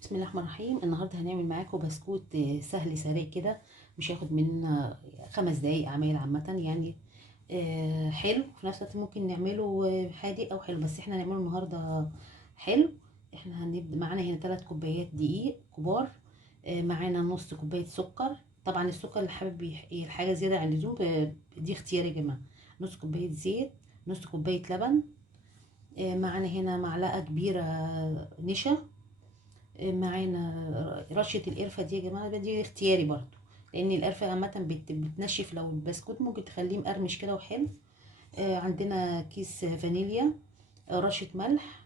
بسم الله الرحمن الرحيم. النهارده هنعمل معاكم بسكوت سهل سريع كده، مش هياخد مننا 5 دقايق عمايل عامه يعني. حلو في نفس الوقت، ممكن نعمله حادق او حلو، بس احنا هنعمله النهارده حلو. احنا هنبدا معانا هنا 3 كوبايات دقيق كبار، معانا نص كوبايه سكر. طبعا السكر اللي حابب الحاجه زياده عن اللزوم دي اختيار يا جماعه. نص كوبايه زيت، نص كوبايه لبن، معانا هنا معلقه كبيره نشا، معانا رشة القرفة دي يا جماعة، دي اختياري برضو، لان القرفة عامة بتنشف لو البسكوت، ممكن تخليه مقرمش كده وحلو. عندنا كيس فانيليا، رشة ملح،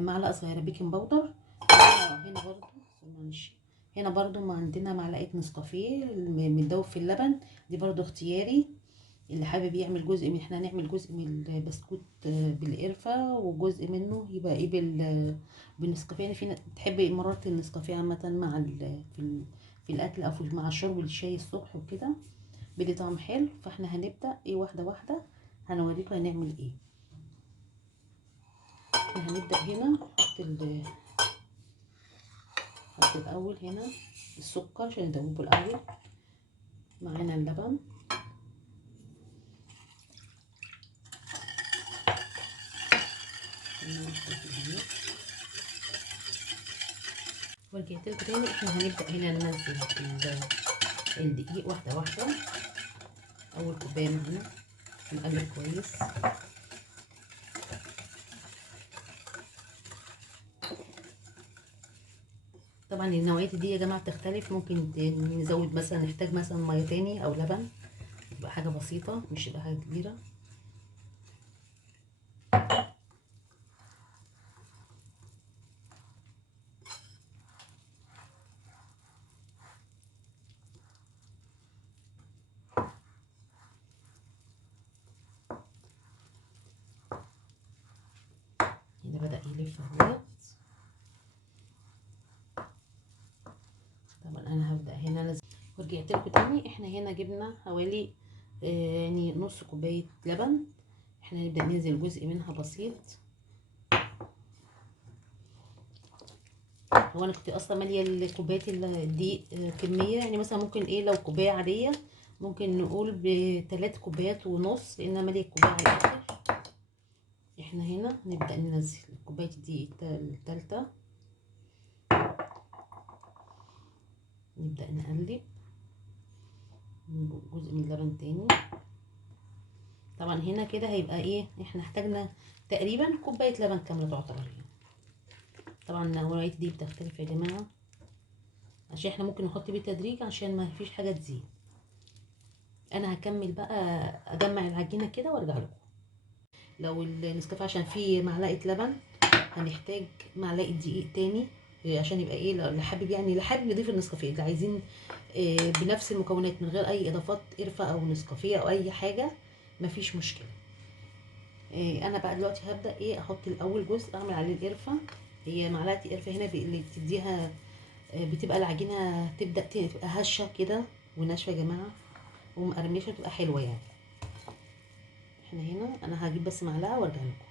معلقة صغيرة بيكنج باودر. هنا برضو معلش، هنا برضو ما عندنا معلقة نسكافيه متدوب في اللبن، دي برضو اختياري. اللي حابب يعمل جزء من، احنا هنعمل جزء من البسكوت بالقرفة، وجزء منه يبقى ايه بالنسكافيه. يعني في ناس بتحب مرات النسكافيه عامة مع في الاكل، او مع شرب الشاي الصبح وكده، بيدي طعم حلو. فاحنا هنبدأ ايه واحدة واحدة، هنوريكم هنعمل ايه. احنا هنبدأ هنا نحط الاول هنا السكر عشان ندوبه الاول، معانا اللبن، ورجعت لكم تاني. احنا هنبدأ هنا ننزل الدقيق واحدة واحدة. أول كوباية معانا نقلب كويس. طبعا النوعية دي يا جماعة بتختلف، ممكن نزود مثلا، نحتاج مثلا مية تاني أو لبن، يبقى حاجة بسيطة مش يبقى حاجة كبيرة. هنا بدأ يلف اهوت. طبعا أنا هبدأ هنا أنزل، ورجعت لكم تاني. احنا هنا جبنا حوالي يعني نص كوباية لبن، احنا هنبدأ ننزل جزء منها بسيط. هو انا كنت اصلا ماليه الكوبايات دي كميه، يعني مثلا ممكن ايه لو كوبايه عاديه ممكن نقول ب3 كوبايات ونص، لان انا ماليه الكوبايه على الاخر. احنا هنا نبدا ننزل كوبايه دي التالتة، نبدا نقلب جزء من اللبن تاني. طبعا هنا كده هيبقى ايه، احنا احتاجنا تقريبا كوبايه لبن كامله تعتبر يعني. طبعا النوعيه دي بتختلف يا جماعه، عشان احنا ممكن نحط بالتدريج عشان ما فيش حاجه تزيد. انا هكمل بقى اجمع العجينه كده وارجع لكم. لو النسكافيه عشان فيه معلقه لبن، هنحتاج معلقه دقيق تاني، عشان يبقى ايه، اللي حابب يعني، اللي حابب يضيف النسكافيه، اللي عايزين بنفس المكونات من غير اي اضافات، قرفه او نسكافيه او اي حاجه، مفيش مشكله. انا بقى دلوقتي هبدا ايه، احط الاول جزء اعمل عليه القرفه. هي معلقه القرفه هنا اللي بتديها، بتبقى العجينه تبدا تبقى هشه كده وناشفه يا جماعه، ومقرمشه، تبقى حلوه يعني. احنا هنا انا هجيب بس معلقه وارجع لكم.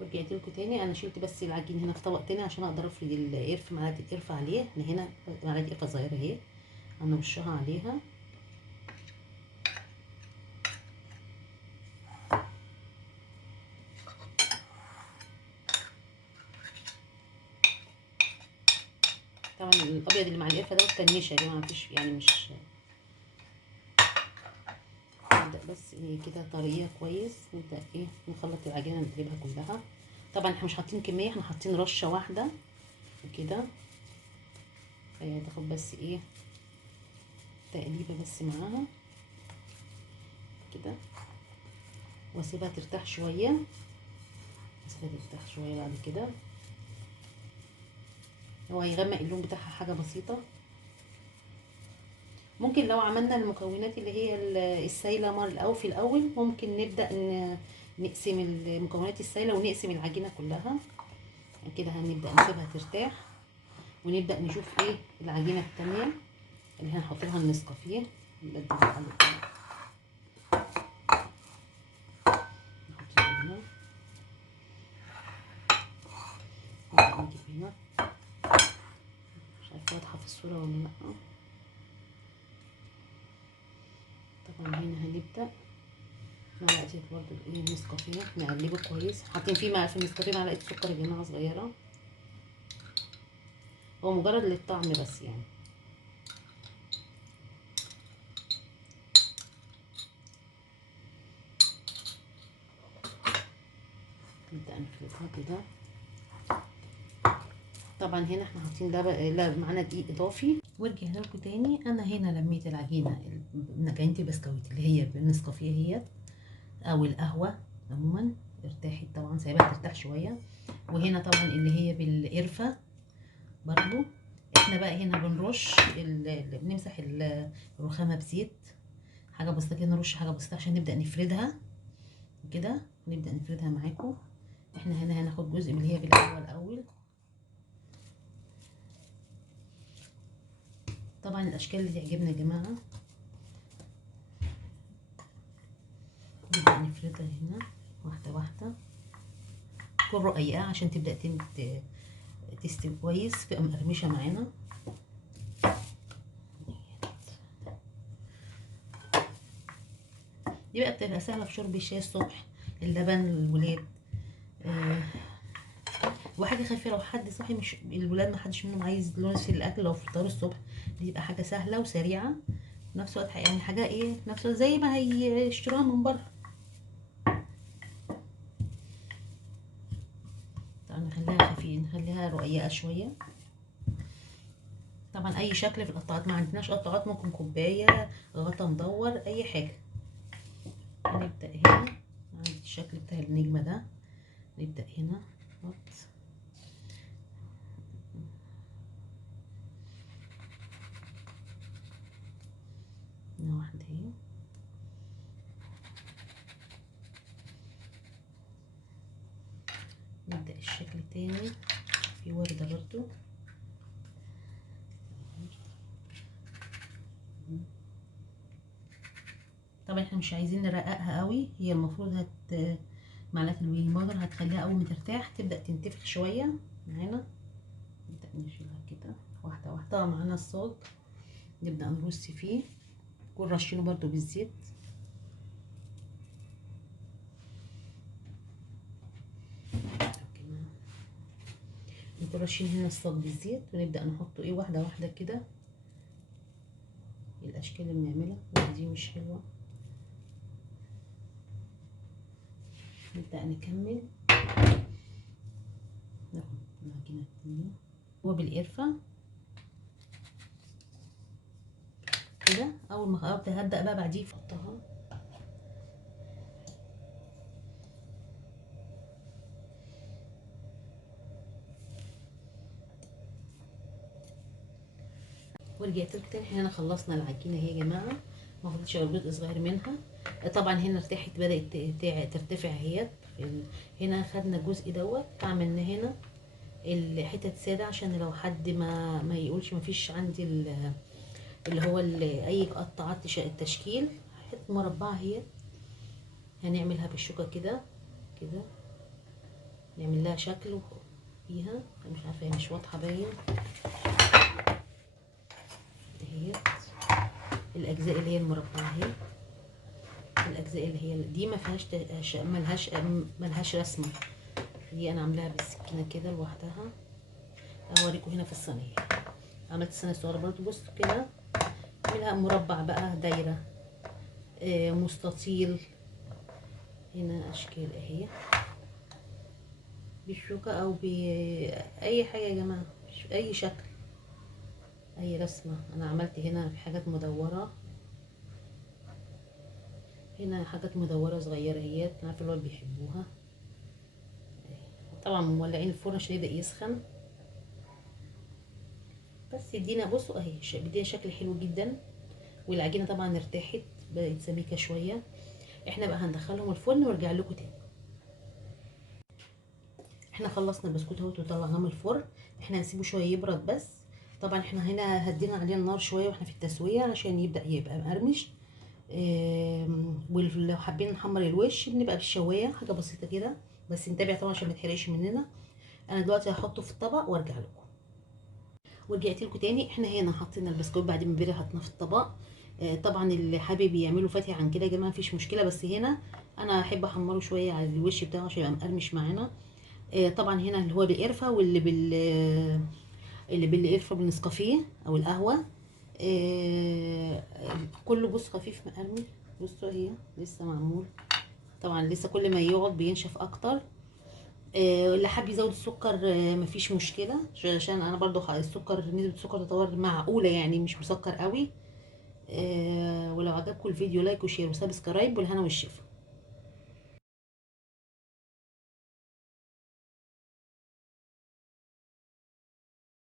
ورجعت لكم تاني. انا شلت بس العجين هنا في طبق تاني عشان اقدر افرد القرف، معلقه القرفه عليه. احنا هنا معلقه قرفه صغيره اهي، هنرشها عليها. طبعا الابيض اللي مع القرفه ده تنشا يا جماعه، مفيش يعني مش، نبدا بس ايه كده طريه كويس. نبدا ايه نخلط العجينه نقلبها كلها. طبعا احنا مش حاطين كميه، احنا حاطين رشه واحده وكده، هي تاخد بس ايه تقليبه بس معاها كده، واسيبها ترتاح شويه. اسيبها ترتاح شويه بعد كده. هو هيغمق اللون بتاعها حاجه بسيطه. ممكن لو عملنا المكونات اللي هي السايله او في الاول، ممكن نبدا نقسم المكونات السايله ونقسم العجينه كلها كده. هنبدا نسيبها ترتاح، ونبدا نشوف ايه العجينه التانية اللي هنحط لها النسكافيه. نبدل نحط هنا، نبدا نجيب هنا الصورة ولا لأ. طبعا هنا هنبدأ معلقة برضو النسكافيه نقلبه كويس. حاطين فيه في النسكافيه معلقة سكر يا جماعة صغيرة، هو مجرد للطعم بس يعني. نبدأ نخلطها كده. طبعا هنا احنا حاطين لا معانا دقيق اضافي. ورجعنا لكم تاني. انا هنا لميت العجينه، عجينه البسكويت اللي هي بالنسكافيه هي او القهوه عموما ارتاحت طبعا، سايبها ترتاح شويه. وهنا طبعا اللي هي بالقرفه برضو. احنا بقى هنا بنرش بنمسح الرخامه بزيت، حاجه بسيطه كده، نرش حاجه بسيطه عشان نبدا نفردها كده. نبدا نفردها معاكم. احنا هنا هناخد جزء من اللي هي بالقهوه الاول. طبعا الاشكال اللي تعجبنا يا جماعه نبدا نفردها هنا واحده واحده، تكون رقيقه عشان تبدا تستوي كويس، تبقى مقرمشه معانا. دي بقى بتبقى سهله في شرب الشاي الصبح، اللبن للولاد. وحاجه خفيفه لو حد صاحي مش الولاد ما حدش منهم عايز لونس في الاكل، لو فطار الصبح دي تبقى حاجه سهله وسريعه في نفس الوقت، يعني حاجه ايه في نفس الوقت زي ما هيشتروها من بره. طبعا نخليها خفيفه، نخليها رقيقه شويه. طبعا اي شكل في القطاعات، ما عندناش قطاعات، ممكن كوبايه، غطا مدور، اي حاجه. نبدا هنا عند الشكل بتاع النجمه ده، نبدا هنا نحط هنا واحده اهي. نبدا الشكل التاني في ورده برضو. طبعا احنا مش عايزين نرققها قوي، هي المفروض معلقه البيكنج باودر هتخليها اول ما ترتاح تبدا تنتفخ شويه معانا. نبدا نشيلها كده واحده واحده. معانا الصاج نبدا نرص فيه، نكون رشينه برضو بالزيت. نكون رشين هنا الصاج بالزيت، ونبدا نحطه ايه واحده واحده كده. الاشكال اللي بنعملها دي مش حلوه. نبدا نكمل. ناخد العجينه التانيه هو بالقرفه كده. اول ما هبدا بقى بعديه احطها. ورجعت لكم تاني. احنا هنا خلصنا العجينه اهي يا جماعه، ما فضلش غير جزء صغير منها. طبعا هنا ارتاحت، بدات ترتفع اهي. هنا خدنا الجزء دوت، عملنا هنا الحتت ساده عشان لو حد ما يقولش ما فيش عندي اللي هو اي قطعات التشكيل. حته مربعه اهي، هنعملها بالشوكه كده كده، نعمل لها شكل فيها. مش عارفه هي مش واضحه باين اهي. الاجزاء اللي هي المربعه اهي، الاجزاء اللي هي دي ما فيهاش ملهاش رسمه. دي انا عاملاها بالسكينه كده لوحدها. اوريكم هنا في الصينيه. عملت الصينيه الصغيره برضو، بصوا كده اعملها مربع بقى، دايره، مستطيل. هنا اشكال اهي بالشوكه او باي حاجه يا جماعه، اي شكل، اي رسمه. انا عملت هنا في حاجات مدوره، هنا حاجات مدوره صغيره اهي، عارفه اللي هو بيحبوها. طبعا مولعين الفرن عشان يبدا يسخن. بس يدينا بصوا اهي بيدينا شكل حلو جدا. والعجينه طبعا ارتاحت، بقت سميكه شويه. احنا بقى هندخلهم الفرن وارجع لكم تاني. احنا خلصنا البسكوت اهوت وطلعناه من الفرن. احنا هنسيبه شويه يبرد بس. طبعا احنا هنا هدينا عليه النار شويه واحنا في التسويه عشان يبقى مقرمش. ولو حابين نحمر الوش بنبقى بالشوايه، حاجه بسيطه كده بس نتابع طبعا عشان ما يتحرقش مننا. انا دلوقتي هحطه في الطبق وارجع لكم. ورجعت لكم تاني. احنا هنا حطينا البسكوت بعد ما بره حطيناه في الطبق. طبعا اللي حابب يعمله فاتح عن كده يا جماعه مفيش مشكله، بس هنا انا احب احمره شويه على الوش بتاعه عشان يبقى مقرمش معانا. طبعا هنا اللي هو بالقرفه واللي اللي بالقرفه بالنسكافيه او القهوه. كله بص خفيف مقرمش. بصوا هي لسه معمول، طبعا لسه كل ما يقعد بينشف اكتر. اللي حابب يزود السكر مفيش مشكله، عشان انا برضو السكر نسبه السكر تعتبر معقوله يعني مش مسكر قوي. ولو عجبكم الفيديو لايك وشير وسبسكرايب، والهنا والشفا.